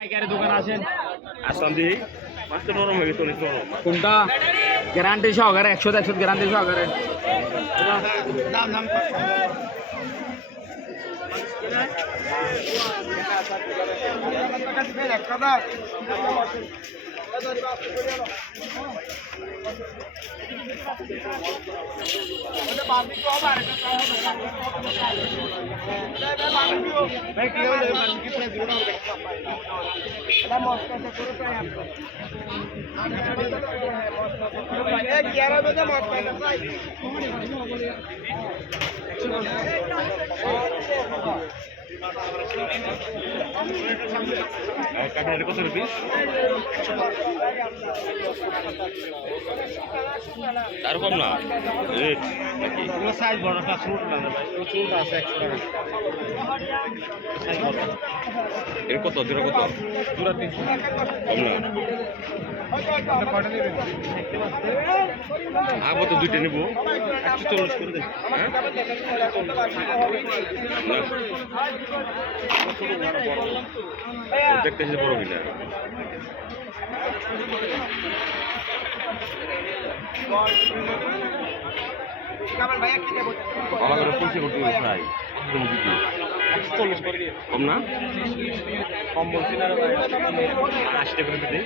দোকান আছেন আসলাম দিই মাছটা নরম হয়ে গেছে অনেক নরম। কোনটা গ্যারান্টি সহকারে 100 গ্যারান্টি সহকারে কাঠের কত পিস আর কম না রেট নাকি সাইজ বড়টা ছোট না ভাই ছোট আছে 100 এর কত জোড়া কত পুরো 300 কম না আগে তো দুইটা নেবো 140 করে দেন হ্যাঁ দেখতেছি বড় কিনা আমাদের পয়সা করতে প্রায় কম না কম বলছি না 80 টাকা করে দিতে